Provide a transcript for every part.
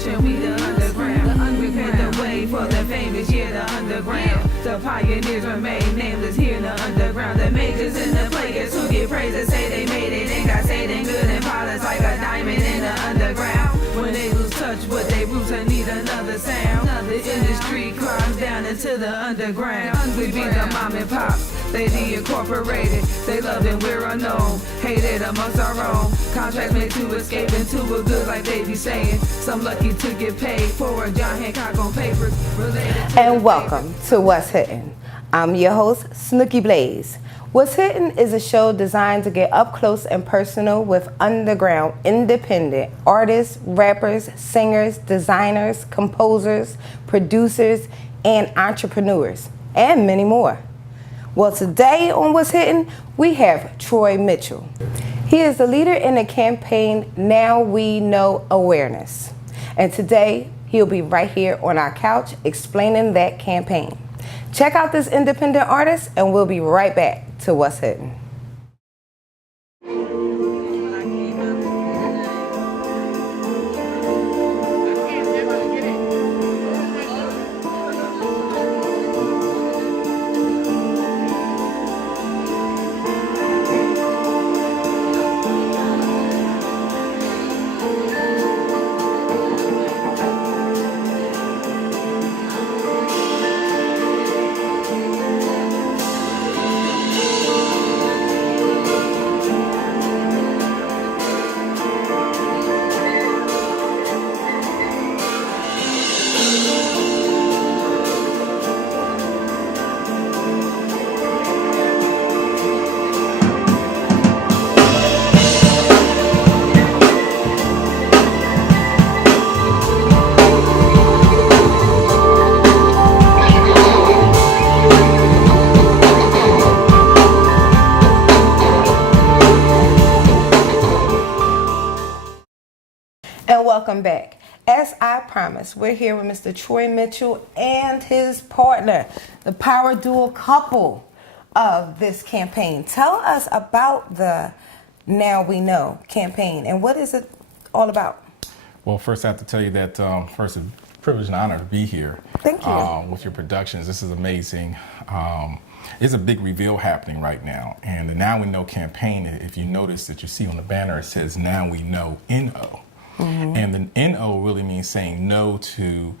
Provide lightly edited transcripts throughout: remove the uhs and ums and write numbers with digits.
generation, we the underground. We paved the way for the famous, yeah, the underground. The pioneers remain nameless here in the underground. The majors and the players who get praise and say they made it and got saved and good and polished like a diamond in the underground. When they lose touch with their roots and need another sound, the industry climbs down into the underground. We be the mom and pops, they the incorporated. They love and we're unknown, hated amongst our own. Contracts made to escape into a good like they be saying. Some lucky to get paid for a John Hancock on papers. And welcome to What's Hittin'. I'm your host, Snookie Blaze. What's Hittin' is a show designed to get up close and personal with underground, independent artists, rappers, singers, designers, composers, producers, and entrepreneurs, and many more. Well, today on What's Hittin', we have Troy Mitchel. He is the leader in the campaign Now We Know Awareness. And today, he'll be right here on our couch explaining that campaign. Check out this independent artist, and we'll be right back to What's Hittin'. Welcome back. As I promised, we're here with Mr. Troy Mitchel and his partner, the power dual couple of this campaign. Tell us about the Now We Know campaign and what is it all about? Well, first I have to tell you that first, it's a privilege and honor to be here. Thank you. With your productions. This is amazing. There's a big reveal happening right now. And the Now We Know campaign, if you notice that you see on the banner, it says Now We Know N-O. Mm-hmm. And the N-O really means saying no to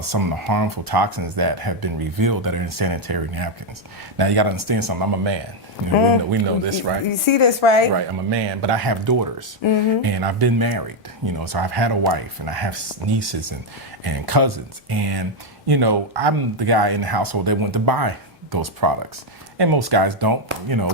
some of the harmful toxins that have been revealed that are in sanitary napkins. Now, you got to understand something. I'm a man. You know, we know this, right? You see this, right? Right. I'm a man, but I have daughters. Mm-hmm. And I've been married, so I've had a wife, and I have nieces and cousins. And, I'm the guy in the household that went to buy those products. And most guys don't,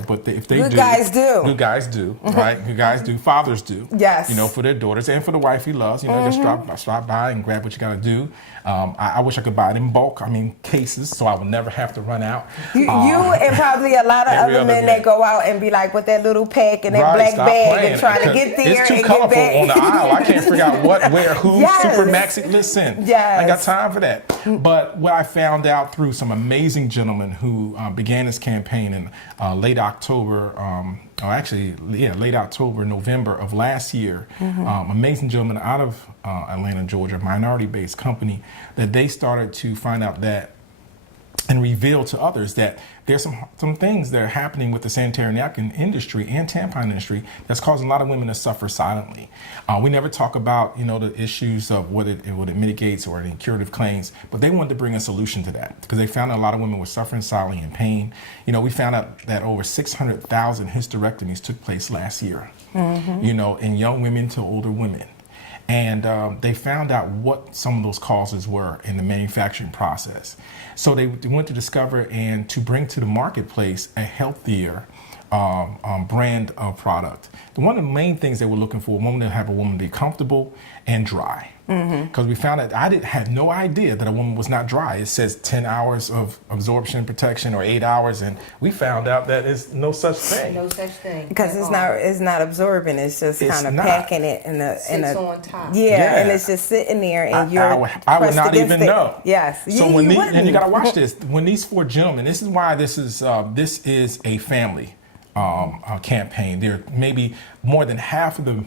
but if they do. Good guys do. Good guys do, right? Good guys do. Fathers do. Yes. For their daughters and for the wife he loves. Just stop by and grab what you got to do. I wish I could buy it in bulk. Cases, so I would never have to run out. You and probably a lot of other men that go out and be like with that little pack and that black bag and trying to get there it's too and colorful get back. on the aisle. I can't figure out what, where, who. Yes. Super maxi. Listen, yes. I ain't got time for that. But what I found out through some amazing gentlemen who began this campaign in late October, late October, November of last year. Mm-hmm. Amazing gentlemen out of Atlanta, Georgia, minority-based company, that they started to find out that and reveal to others that there's some things that are happening with the sanitary napkin industry and tampon industry that's causing a lot of women to suffer silently. We never talk about, the issues of what it mitigates or any curative claims, but they wanted to bring a solution to that because they found out a lot of women were suffering silently in pain. We found out that over 600,000 hysterectomies took place last year, in young women to older women. And they found out what some of those causes were in the manufacturing process. So they went to discover and to bring to the marketplace a healthier brand of product. One of the main things they were looking for, a woman to have a woman be comfortable and dry. Because we found out, had no idea that a woman was not dry. It says 10 hours of absorption protection or 8 hours, and we found out that it's no such thing. No such thing. Because it's not absorbing. It's just kind of packing it in a on top. Yeah, and it's just sitting there, and I would not even know. Yes. So and you got to watch this. When these four gentlemen, this is why this is a family campaign. There may be more than half of the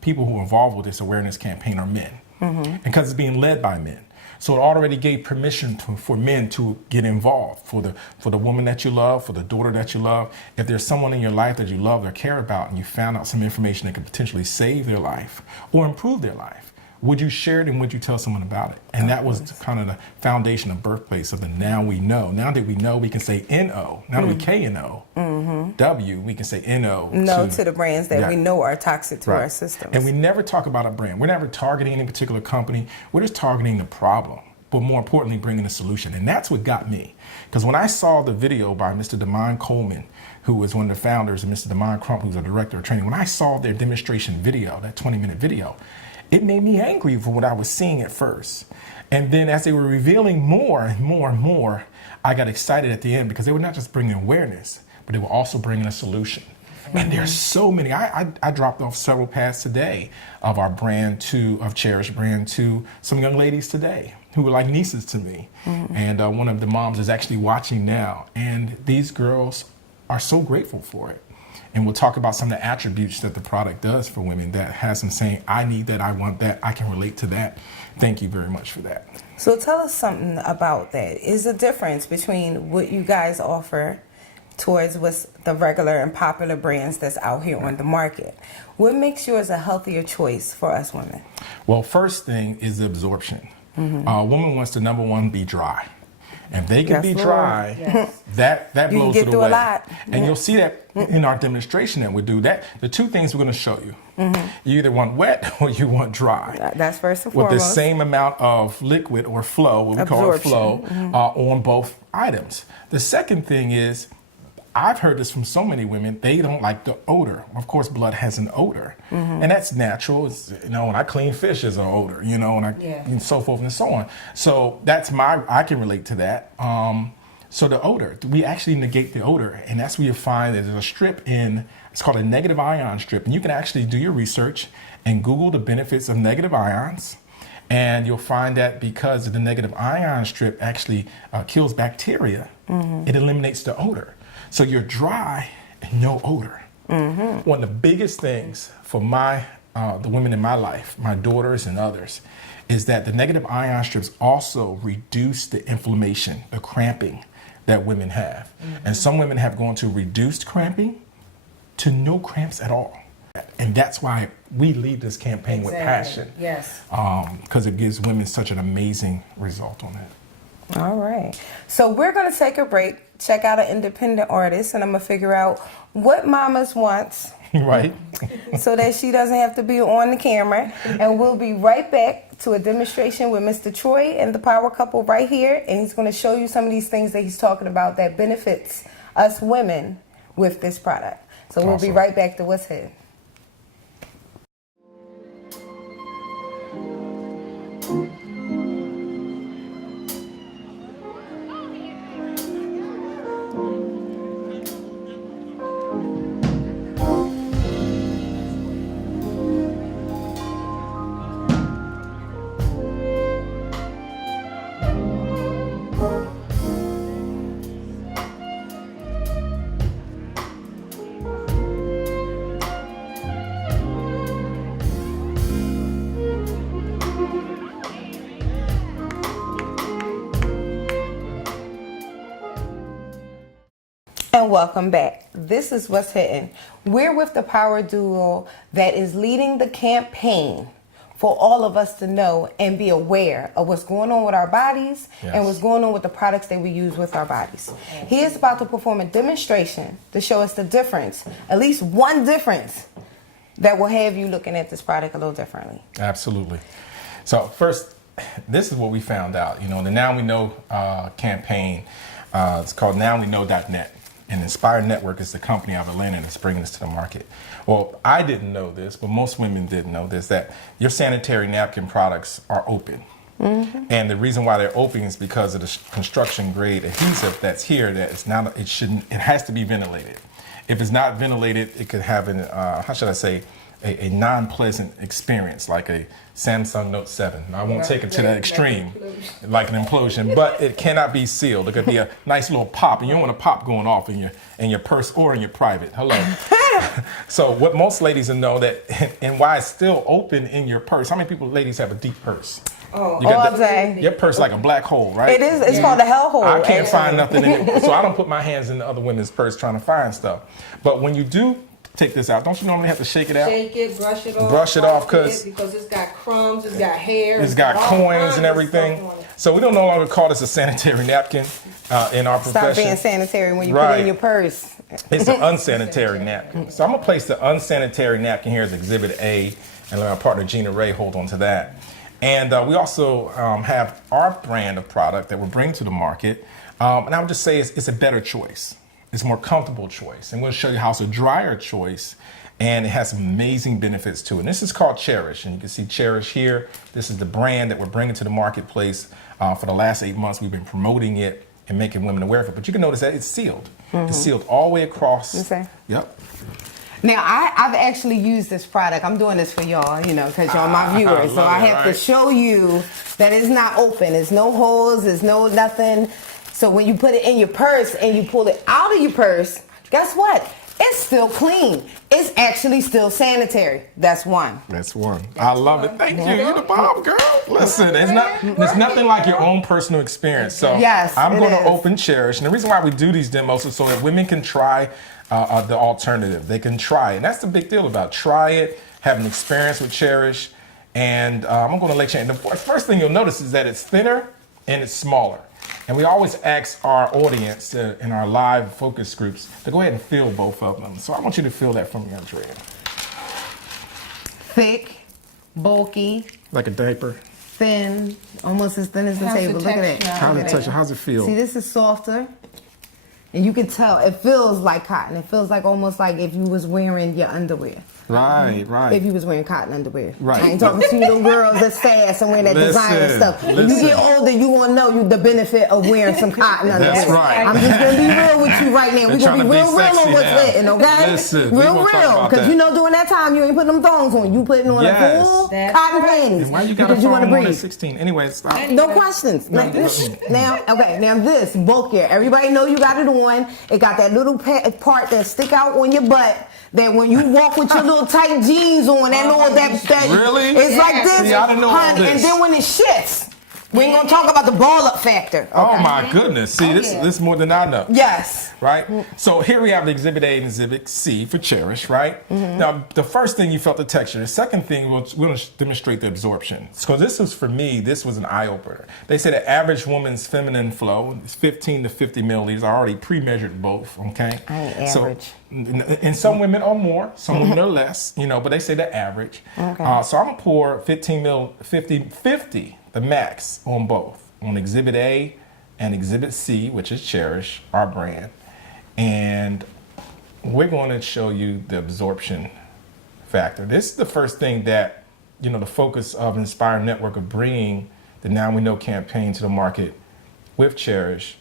people who are involved with this awareness campaign are men. And because it's being led by men. So it already gave permission for men to get involved, for the woman that you love, for the daughter that you love. If there's someone in your life that you love or care about and you found out some information that could potentially save their life or improve their life, would you share it and would you tell someone about it? And that was kind of the foundation of birthplace of the now we know. Now that we know, we can say N-O. Now that we K-N-O, W, we can say N-O. No to the brands that we know are toxic to our systems. And we never talk about a brand. We're never targeting any particular company. We're just targeting the problem, but more importantly, bringing a solution. And that's what got me. Because when I saw the video by Mr. Demond Coleman, who was one of the founders, and Mr. Demond Crump, who's a director of training, when I saw their demonstration video, that 20-minute video, it made me angry for what I was seeing at first. And then as they were revealing more and more and more, I got excited at the end because they were not just bringing awareness, but they were also bringing a solution. And there's so many. I dropped off several pads today of our brand of Cherish brand to some young ladies today who were like nieces to me. And one of the moms is actually watching now. And these girls are so grateful for it. And we'll talk about some of the attributes that the product does for women that has them saying, I need that, I want that, I can relate to that. Thank you very much for that. So tell us something about that. Is the difference between what you guys offer towards what's the regular and popular brands that's out here on the market? What makes yours a healthier choice for us women? Well, first thing is the absorption. A woman wants to, number one, be dry. If they can be dry, that blows it away. A lot. And you'll see that in our demonstration that we do. That the two things we're going to show you. You either want wet or you want dry. That's first and foremost. With the same amount of liquid or flow, what we call it flow, on both items. The second thing is, I've heard this from so many women, they don't like the odor. Of course, blood has an odor. And that's natural. It's, when I clean fish, there's an odor, and so forth and so on. So that's I can relate to that. So the odor, we actually negate the odor. And that's where you find that there's a strip it's called a negative ion strip. And you can actually do your research and Google the benefits of negative ions. And you'll find that because the negative ion strip actually kills bacteria, it eliminates the odor. So you're dry and no odor. One of the biggest things for the women in my life, my daughters and others, is that the negative ion strips also reduce the inflammation, the cramping that women have. And some women have gone to reduced cramping to no cramps at all. And that's why we lead this campaign with passion. Yes. Because it gives women such an amazing result on that. All right. So we're going to take a break, check out an independent artist, and I'm going to figure out what Mama's wants. Right. So that she doesn't have to be on the camera. And we'll be right back to a demonstration with Mr. Troy and the power couple right here. And he's going to show you some of these things that he's talking about that benefits us women with this product. So we'll be right back to What's Hidden. And welcome back. This is What's Hidden. We're with the power duo that is leading the campaign for all of us to know and be aware of what's going on with our bodies and what's going on with the products that we use with our bodies. He is about to perform a demonstration to show us the difference, at least one difference, that will have you looking at this product a little differently. Absolutely. So first, this is what we found out. The Now We Know campaign, it's called NowWeKnow.net. And Nspire Network is the company out of Atlanta that's bringing this to the market. Well, I didn't know this, but most women didn't know this, that your sanitary napkin products are open. And the reason why they're open is because of the construction grade adhesive that's here. That it's not. It has to be ventilated. If it's not ventilated, it could have a non-pleasant experience, like a Samsung Note 7. I won't take it to that extreme, like an implosion, but it cannot be sealed. It could be a nice little pop, and you don't want a pop going off in your purse or in your private. Hello. So what most ladies will know that, and why it's still open in your purse. How many ladies have a deep purse? Oh, all day. Your purse like a black hole, right? It is. It's called a hellhole. I can't find nothing in it, so I don't put my hands in the other women's purse trying to find stuff. But when you do take this out, don't you normally have to shake it out? Shake it, brush it off. Brush it off because it's got crumbs, it's got hair, it's got coins and everything. So we don't no longer call this a sanitary napkin in our profession. Stop being sanitary when you put it in your purse. It's an unsanitary napkin. So I'm gonna place the unsanitary napkin here as Exhibit A, and let my partner Gina Ray hold on to that. And we also have our brand of product that we're bringing to the market. And I would just say it's a better choice. It's a more comfortable choice. And we'll show you how it's a drier choice. And it has some amazing benefits to it. And this is called Cherish. And you can see Cherish here. This is the brand that we're bringing to the marketplace. For the last 8 months, we've been promoting it and making women aware of it. But you can notice that it's sealed. It's sealed all the way across. Okay. Yep. Now, I've actually used this product. I'm doing this for y'all, because y'all my viewers. So I have to show you that it's not open. There's no holes. There's no nothing. So when you put it in your purse and you pull it out of your purse, guess what? It's still clean. It's actually still sanitary. That's one. That's one. I love it. Thank you. You're the bomb, girl. Listen, there's nothing like your own personal experience. So yes, I'm going to open Cherish. And the reason why we do these demos is so that women can try the alternative. They can try it. And that's the big deal about try it, have an experience with Cherish. And I'm going to let you in. The first thing you'll notice is that it's thinner and it's smaller. And we always ask our audience in our live focus groups to go ahead and feel both of them. So I want you to feel that from me, Andrea. Thick, bulky. Like a diaper. Thin, almost as thin as the table. Look at it. How's it touch? How's it feel? See, this is softer. And you can tell it feels like cotton. It feels like almost like if you was wearing your underwear. Right, right. If you was wearing cotton underwear. Right. I ain't talking to you little girls that's fast and wearing that designer stuff. When you get older, you gonna know the benefit of wearing some cotton underwear. That's right. I'm just gonna be real with you right now. We're gonna be real on what's written, okay? Listen, real. Because during that time you ain't putting them thongs on. You putting on a full cotton panties. And why you got a thong on at 16? Anyway, stop. No questions. Now, this bulkier. Everybody know you got it on. It got that little part that stick out on your butt. That when you walk with your little tight jeans on, that really? It's like this, I didn't know all this. And then when it shifts, we ain't gonna talk about the ball up factor. Okay? Oh my goodness! See, this is more than I know. Yes. Right. So here we have the Exhibit A and Exhibit C for Cherish. Right. Now, the first thing you felt the texture. The second thing we're going to demonstrate the absorption. So this was for me. This was an eye opener. They say the average woman's feminine flow is 15 to 50 milliliters. I already pre-measured both. Okay. I ain't average. So, and some women are more, some women are less. But they say the average. Okay. So I'm gonna pour 50, the max on both, on Exhibit A and Exhibit C, which is Cherish, our brand. And we're going to show you the absorption factor. This is the first thing that, the focus of Nspire Network of bringing the Now We Know campaign to the market with Cherish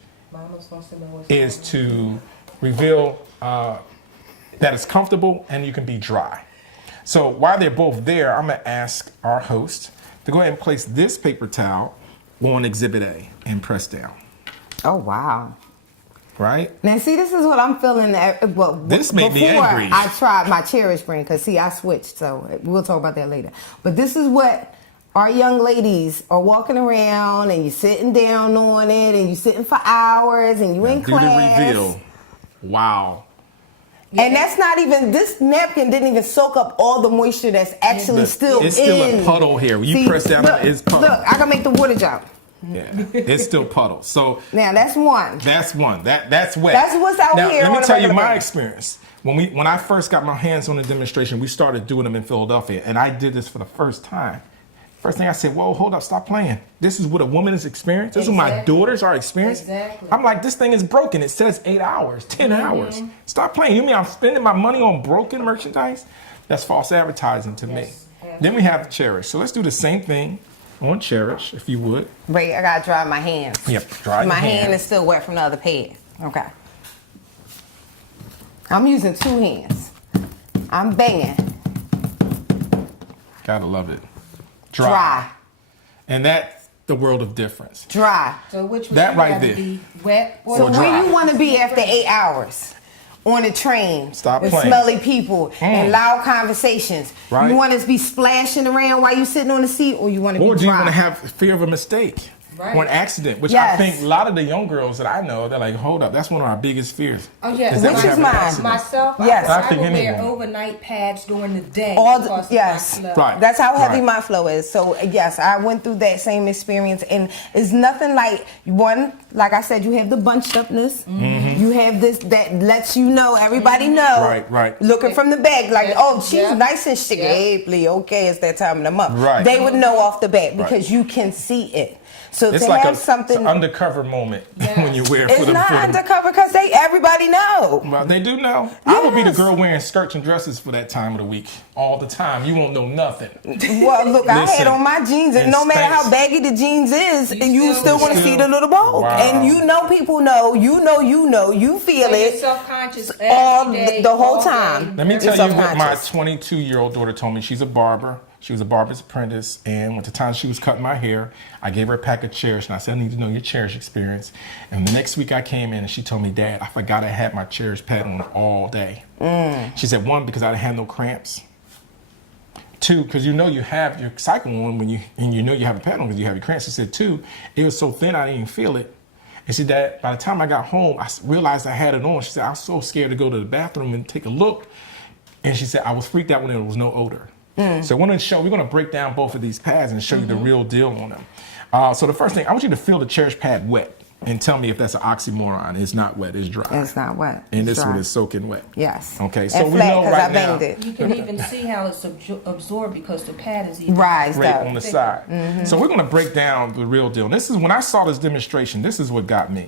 is to reveal that it's comfortable and you can be dry. So while they're both there, I'm going to ask our host to go ahead and place this paper towel on Exhibit A and press down. Oh, wow. Right? Now, see, this is what I'm feeling. This made me angry. I tried my Cherish brand because, I switched, so we'll talk about that later. But this is what our young ladies are walking around, and you're sitting down on it, and you're sitting for hours, and you in class. Do the reveal. Wow. And that's not even, this napkin didn't even soak up all the moisture that's actually still in. It's still a puddle here. When you press down on it, it's puddle. Look, I can make the water drop. Yeah, it's still puddle. So now that's one. That's one. That's wet. That's what's out here. Let me tell you my experience. When I first got my hands on the demonstration, we started doing them in Philadelphia, and I did this for the first time. First thing I said, whoa, hold up, stop playing. This is what a woman is experiencing. This is what my daughters are experiencing. Exactly. I'm like, this thing is broken. It says 8 hours, 10 hours. Stop playing. You mean I'm spending my money on broken merchandise? That's false advertising to me. Then we have Cherish. So let's do the same thing on Cherish, if you would. Wait, I gotta dry my hands. Yep, dry your My hand. hand is still wet from the other pad. Okay. I'm using 2 hands. I'm banging. Gotta love it. Dry. And that's the world of difference. Dry. So which one That you right gotta there. be wet or So dry. where you want to be after 8 hours? on a train Stop with playing. smelly people and loud conversations. Right. You want to be splashing around while you sitting on the seat, or you want to be Or do you want to dry? have fear of a mistake? Right. Or an accident, which Yes. I think a lot of the young girls that I know, they're like, hold up, that's one of our biggest fears. Oh yeah, Is that Which we is have an mine. accident. Myself, Yes. I I think will wear anyone. overnight pads during the day. Yes. Because Right. That's how heavy Right. my flow is. So yes, I went through that same experience, and it's nothing like one. Like I said, you have the bunched upness. You have this that lets you know, everybody know. Right. Looking from the back, like, Yeah. oh, she's Yeah. nice and shapely. Okay, it's that time of the month. Right. They would know off the bat because Right. you can see it. So It's to like have it's something, an undercover moment when you wear it it's for the not for the- undercover because everybody know. Well, they do know. I would be the Yes. girl wearing skirts and dresses for that time of the week all the time. You won't know nothing. Well, look, I had Listen, on my jeans, and it no matter how stinks. baggy the jeans is, you still want to still- see the little bowl. Wow. And you know, people know, you feel So you're it self-conscious all every day, the whole all day. time. Let me You're tell you what my subconscious. 22-year-old daughter told me. She's a barber. She was a barber's apprentice, and at the time she was cutting my hair, I gave her a pack of Cherish, and I said, I need to know your Cherish experience. And the next week I came in, and she told me, Dad, I forgot I had my Cherish pad on all day. She said, one, because I didn't have no cramps. Two, because you know you have your cycle on when you know you have a pad on because you have your cramps. She said, two, it was so thin I didn't even feel it. And she said, Dad, by the time I got home, I realized I had it on. She said, I was so scared to go to the bathroom and take a look. And she said, I was freaked out when there was no odor. So we're going to break down both of these pads and show you the real deal on them. So the first thing, I want you to feel the Cherish pad wet and tell me if that's an oxymoron. It's not wet, it's dry. It's not wet. And It's this dry. one is soaking wet. Yes. Okay, And so we flat, know 'cause right I now. banged it. You can even see how it's absorbed because the pad is even Rised Right up. on the side. So we're going to break down the real deal. And this is when I saw this demonstration, this is what got me.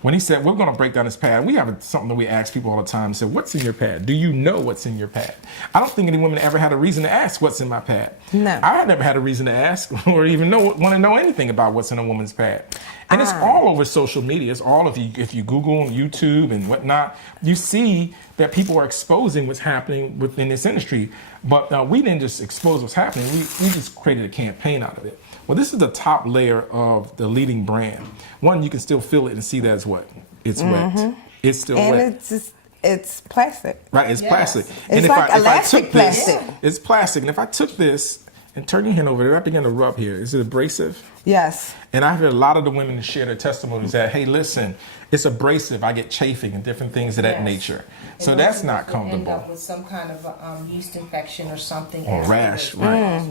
When he said, we're going to break down this pad, we have something that we ask people all the time. Said, what's in your pad? Do you know what's in your pad? I don't think any woman ever had a reason to ask what's in my pad. No. I never had a reason to ask or even want to know anything about what's in a woman's pad. And it's all over social media. It's all, if you Google on YouTube and whatnot, you see that people are exposing what's happening within this industry. But we didn't just expose what's happening. We just created a campaign out of it. Well, this is the top layer of the leading brand. One, you can still feel it and see that it's what? It's wet. It's still And wet. it's plastic. Right, it's Yes. plastic. It's like elastic plastic. It's plastic. And if I took this and turned your hand over there, I began to rub here. Is it abrasive? Yes. And I've heard a lot of the women share their testimonies that, hey, listen, it's abrasive. I get chafing and different things of that Yes. nature. And So those that's of not us will end comfortable. up with some kind of a, yeast infection or something. Or rash, right.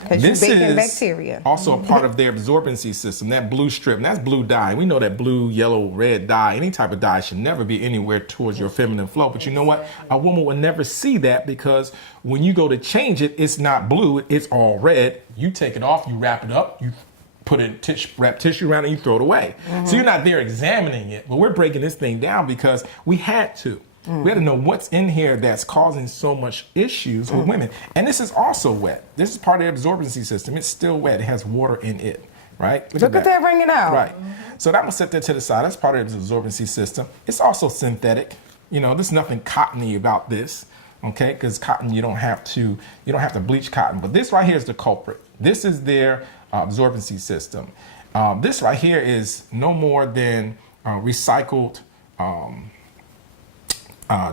Because you're baking bacteria. Also a part of their absorbency system, that blue strip, and that's blue dye. We know that blue, yellow, red dye, any type of dye should never be anywhere towards your feminine flow. But you know what? A woman will never see that because when you go to change it, it's not blue, it's all red. You take it off, you wrap it up, you put a wrap tissue around it, and you throw it away. So you're not there examining it. But we're breaking this thing down because we had to. We had to know what's in here that's causing so much issues with women. And this is also wet. This is part of the absorbency system. It's still wet. It has water in it, right? Look at that bringing out. Right. So that one set that to the side. That's part of the absorbency system. It's also synthetic. You know, there's nothing cottony about this, okay? Because cotton, you don't have to bleach cotton. But this right here is the culprit. This is their absorbency system. This right here is no more than recycled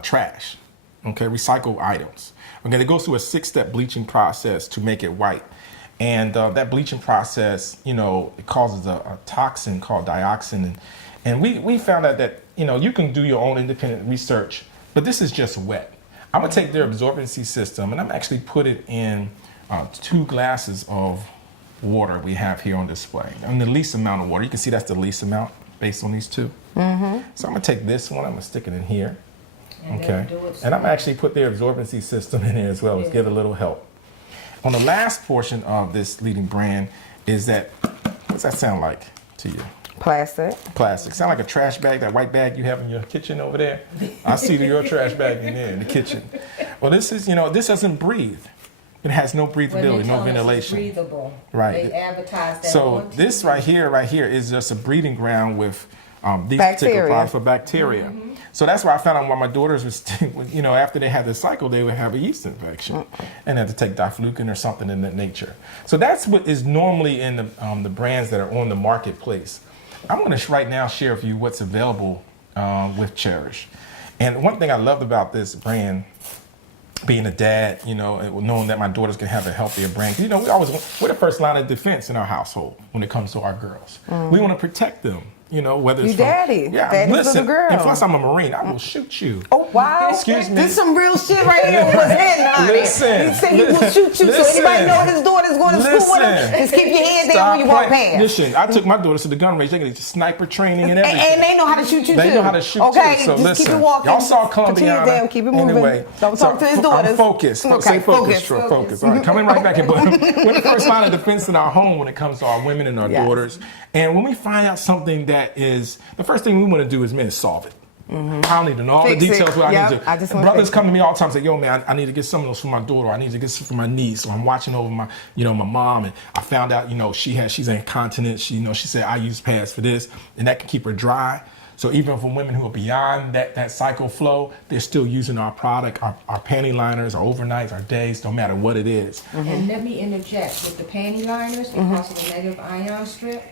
trash, okay, recycled items. Okay, it goes through a 6-step bleaching process to make it white. And that bleaching process, you know, it causes a toxin called dioxin. And we found out that, you know, you can do your own independent research, but this is just wet. I'm gonna take their absorbency system and I'm actually put it in 2 glasses of water we have here on display. And the least amount of water, you can see that's the least amount based on these 2. So I'm gonna take this one, I'm gonna stick it in here. Okay, and I'm actually put their absorbency system in there as well to give it a little help. On the last portion of this leading brand is that, what's that sound like to you? Plastic. Plastic. Sound like a trash bag, that white bag you have in your kitchen over there? I see your trash bag in there in the kitchen. Well, this is, you know, this doesn't breathe. It has no breathability, no ventilation. It's breathable. Right. They advertise that. So on this TV. right here is just a breeding ground with these Bacteria. particular products for bacteria. So that's why I found out why my daughters was, you know, after they had the cycle, they would have a yeast infection and had to take diflucan or something in that nature. So that's what is normally in the brands that are on the marketplace. I'm going to right now share with you what's available with Cherish. And one thing I loved about this brand, being a dad, you know, knowing that my daughters can have a healthier brain. You know, we're the first line of defense in our household when it comes to our girls. We want to protect them. You know, whether it's daddy. Yeah, Daddy's listen. little girl. And plus, I'm a Marine. I will shoot you. Oh, wow. Excuse me. This is some real shit right here. What's in, honey? Listen. He said he will shoot you. So anybody know his daughter's going to school with him, just keep your head down when you walk past. Listen, I took my daughters to the gun range. They get sniper training and everything. And they know how to shoot you, They too. know how to shoot, okay, too. So just listen, keep it walking. y'all saw Put your head Colombiana. down, keep it moving. Anyway, Don't talk to his daughters. I'm focused. Okay, Stay focused. focus. Focus. All right, coming right back in. But we're the first line of defense in our home when it comes to our women and our daughters. And when we find out something that is, the first thing we want to do as men is solve it. I don't need to know all the details. What I need to. Brothers come to me all the time and say, "Yo, man, I need to get some of those for my daughter. I need to get some for my niece." So I'm watching over my, my mom, and I found out, she's incontinent. She said I use pads for this, and that can keep her dry. So even for women who are beyond that cycle flow, they're still using our product, our panty liners, our overnights, our days, no matter what it is. And let me interject with the panty liners because of the negative ion strip.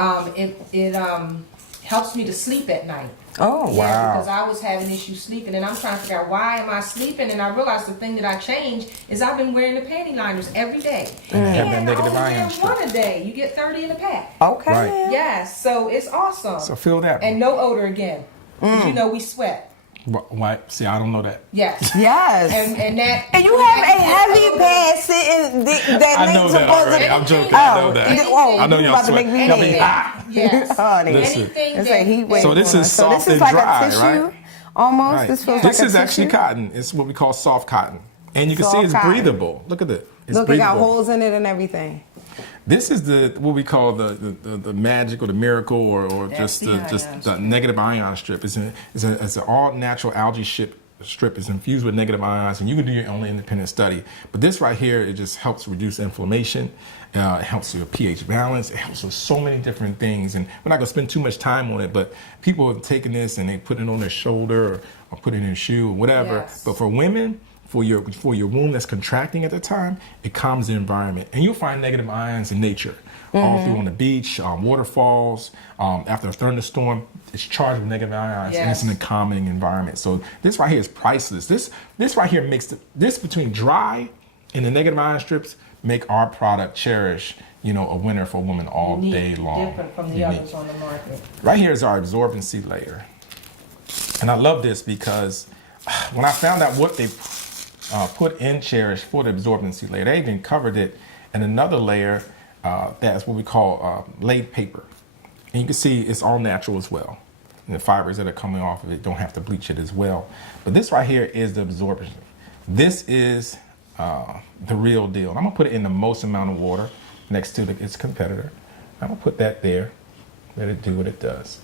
It helps me to sleep at night. Oh, yeah, wow. Because I was having issues sleeping, and I'm trying to figure out why am I sleeping, and I realized the thing that I changed is I've been wearing the panty liners every day. And they have that I negative only ion wear strip. one a day. You get 30 in a pack. Okay. Right. Yes, so it's awesome. So feel that. And no odor again. 'Cause we sweat. Why? See, I don't know that. Yes. Yes. And you have a heavy pad sitting that I know makes that supposed already. to. I'm joking. I know that. Oh, I know you y'all about to sweat. make me Y'all be mad. hot. Yes. Honey. Listen. Anything It's that, a heat wave. So this is soft this is and like dry, a tissue, right? almost. Right. This feels This like is a actually tissue. cotton. It's what we call soft cotton. And you can see Soft it's cotton. breathable. Look at it. It's Look, it breathable. got holes in it and everything. This is what we call the magic or the miracle or just the negative ion strip. It's an all natural algae strip. Is infused with negative ions, and you can do your own independent study. But this right here, it just helps reduce inflammation. It helps your pH balance. It helps with so many different things. And we're not going to spend too much time on it, but people are taking this and they put it on their shoulder or put it in a shoe or whatever. Yes. But for women, for your womb that's contracting at the time, it calms the environment. And you'll find negative ions in nature. All through on the beach, waterfalls, after a thunderstorm, it's charged with negative ions, and it's in a calming environment. So this right here is priceless. This right here makes this between dry and the negative ion strips make our product Cherish, a winner for women all day long. Different from the others on the market. Right here is our absorbency layer, and I love this because when I found out what they put in Cherish for the absorbency layer, they even covered it in another layer. That's what we call laid paper. And you can see it's all natural as well. And the fibers that are coming off of it don't have to bleach it as well. But this right here is the absorption. This is the real deal. And I'm going to put it in the most amount of water next to its competitor. I'm going to put that there. Let it do what it does.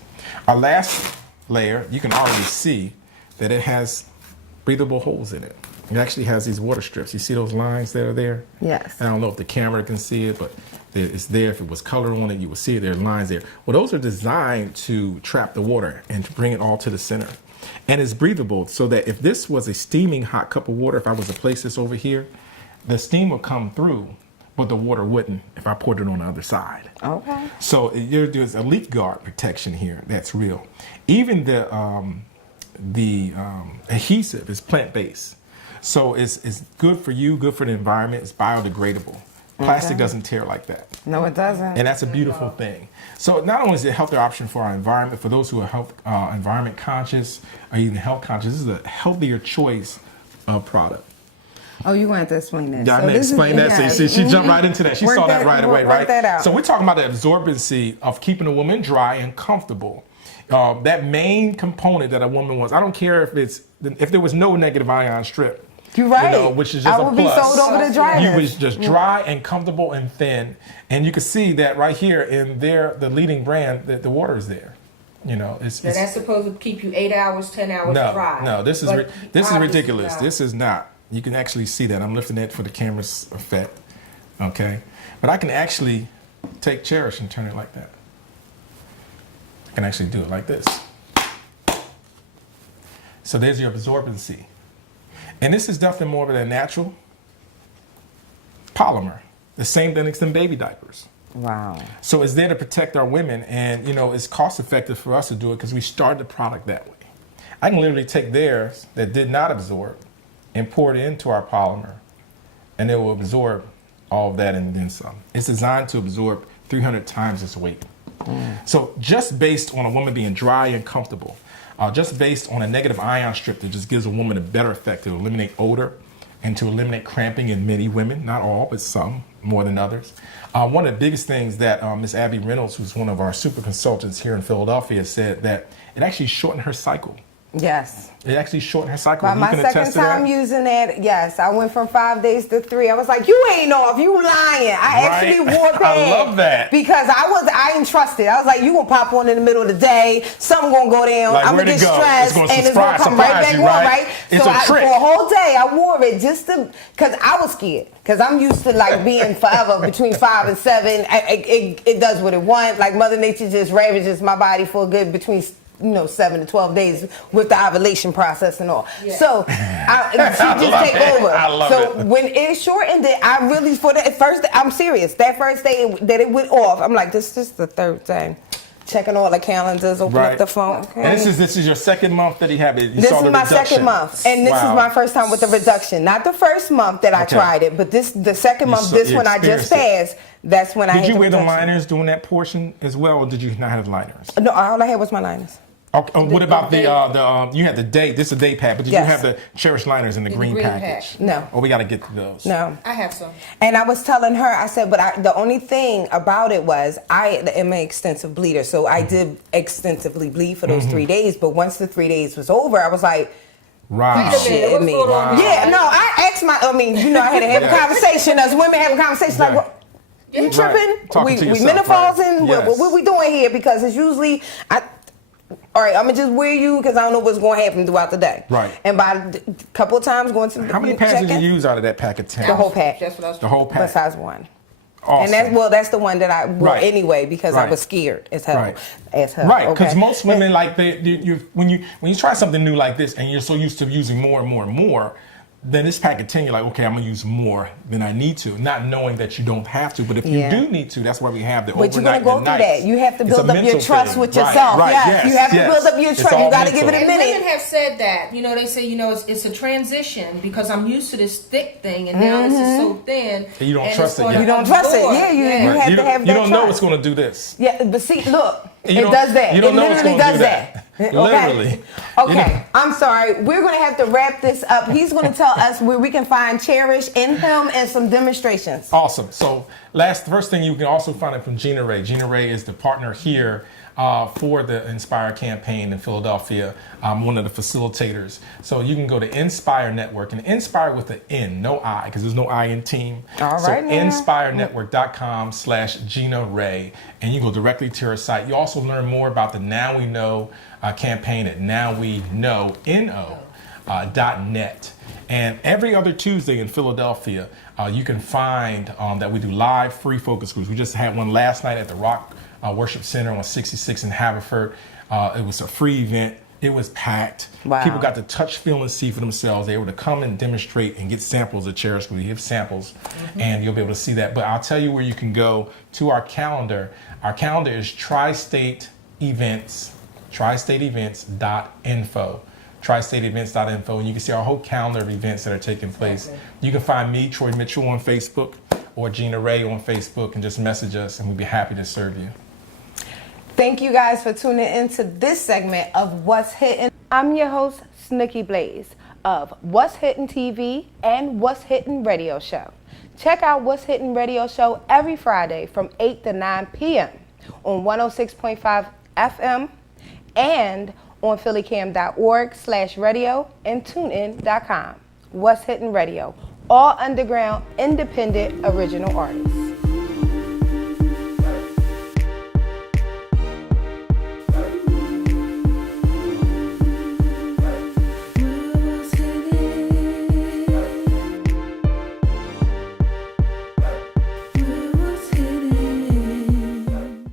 Our last layer, you can already see that it has breathable holes in it. It actually has these water strips. You see those lines that are there? Yes. I don't know if the camera can see it, but it's there. If it was color on it, you would see it. There are lines there. Well, those are designed to trap the water and to bring it all to the center. And it's breathable so that if this was a steaming hot cup of water, if I was to place this over here, the steam would come through, but the water wouldn't if I poured it on the other side. Okay. So there's a leak guard protection here that's real. Even the adhesive is plant-based. So it's good for you, good for the environment. It's biodegradable. Plastic doesn't tear like that. No, it doesn't. And that's a beautiful thing. So not only is it a healthier option for our environment, for those who are environment conscious or even health conscious, this is a healthier choice of product. Oh, you want to explain that? Yeah, I'm going to explain that. So she jumped right into that. She saw that right away, right? Work that out. So we're talking about the absorbency of keeping a woman dry and comfortable. That main component that a woman wants. I don't care if there was no negative ion strip. You're right. Which is just I would a be plus. sold over the dryness. You was just dry and comfortable and thin, and you can see that right here in the leading brand that the water is there. It's That's supposed to keep you 8 hours, 10 hours dry. No, this is ridiculous. Not. This is not. You can actually see that. I'm lifting it for the camera's effect. Okay, but I can actually take Cherish and turn it like that. I can actually do it like this. So there's your absorbency. And this is nothing more than a natural polymer. The same thing as in baby diapers. Wow. So it's there to protect our women. And, it's cost effective for us to do it because we started the product that way. I can literally take theirs that did not absorb and pour it into our polymer, and it will absorb all of that and then some. It's designed to absorb 300 times its weight. So just based on a woman being dry and comfortable, just based on a negative ion strip that just gives a woman a better effect to eliminate odor and to eliminate cramping in many women, not all, but some, more than others. One of the biggest things that Miss Abby Reynolds, who's one of our super consultants here in Philadelphia, said that it actually shortened her cycle. Yes. It actually shortened her cycle. By You my can second attest to time that? using that, yes, I went from 5 days to 3. I was like, you ain't off, you lying. I actually Right. wore pads. I love that. Because I didn't trust it. I was like, you gonna pop on in the middle of the day, something gonna go down, Like, I'm gonna where'd get it go? stressed, It's gonna and it's gonna come right surprise back you, on, right? right? It's so a trick. for a whole day, I wore it just to, because I was scared. Because I'm used to like being forever between 5 and 7. It does what it wants. Like Mother Nature just ravages my body for a good between 7 to 12 days with the ovulation process and all. Yeah. So she just take over. I love so it. when it shortened it, I really, for that first, I'm serious. That first day that it went off, I'm like, this is the third time. Checking all the calendars, open up the phone. Okay. And this is your second month that he had it. This is my second month, and this is my first time with the reduction. Not the first month that I tried it, but the second month. This one I just passed. That's when I had Did you the wear the reduction. liners during that portion as well, or did you not have liners? No, all I had was my liners. Okay. What about you had the day? This is a day pack, but did you Yes. have the Cherish liners in the green green package? pack. No. Oh, we got to get to those. No. I have some. And I was telling her, I said, but the only thing about it was I am an extensive bleeder, so I did extensively bleed for those 3 days. But once the 3 days was over, I was like, Wow. Wait a minute, what's me. going on? Yeah, no, I asked I had to have a conversation. As women have a conversation, like, Yeah. what? You tripping? Right. Talking to we yourself, menopausing? right. What Yes. we doing here? Because it's usually, all right, I'm gonna just wear you because I don't know what's going to happen throughout the day. Right. And by a couple of times going to How many pads did you use out of that pack of 10? The whole pack. That's what I was The whole pack. Besides one. Awesome. And that's the one that I wore Right. anyway because I Right. was scared as hell. Right. Right, because okay? most women when you try something new like this and you're so used to using more and more and more, then this pack of 10, you're like, okay, I'm gonna use more than I need to, not knowing that you don't have to. But if you Yeah. do need to, that's why we have the But you're gonna overnight go and through the that. nights. You have to It's a build up your mental trust thing. with Right, yourself. right, Yes, you have to build up your It's trust. all You got to mental. give it a And minute. women have said that. They say, it's a transition because I'm used to this thick thing and now this is so thin. And you don't and trust it's it gonna yet. You don't trust it. absorb. Yeah, you Right. have you to have that you don't know trust. it's gonna do this. Yeah, but see, look, You it don't- does that. you don't It know it's literally gonna does do that. that. Okay? Literally. Okay, You know. I'm sorry. We're going to have to wrap this up. He's going to tell us where we can find Cherish in him and some demonstrations. Awesome. So first thing you can also find it from Gina Ray. Gina Ray is the partner here for the Inspire campaign in Philadelphia. I'm one of the facilitators. So you can go to Nspire Network, and Inspire with an N, no I, because there's no I in team. All so right now. inspirenetwork.com/Gina Ray, and you go directly to her site. You also learn more about the Now We Know campaign at nowweknow.net. And every other Tuesday in Philadelphia, you can find that we do live free focus groups. We just had one last night at the Rock Worship Center on 66 in Haverford. It was a free event. It was packed. Wow. People got to touch, feel, and see for themselves. They were able to come and demonstrate and get samples of Cherish. We have samples, and you'll be able to see that. But I'll tell you where you can go to our calendar. Our calendar is Tri-State Events, tristateevents.info. tristateevents.info, and you can see our whole calendar of events that are taking place. Okay. You can find me, Troy Mitchell, on Facebook, or Gina Ray on Facebook, and just message us, and we'd be happy to serve you. Thank you guys for tuning into this segment of What's Hitting. I'm your host, Snookie Blaze, of What's Hitting TV and What's Hitting Radio Show. Check out What's Hitting Radio Show every Friday from 8 to 9 p.m. on 106.5 FM and on phillycam.org/radio and tunein.com. What's Hitting Radio, all underground, independent, original artists.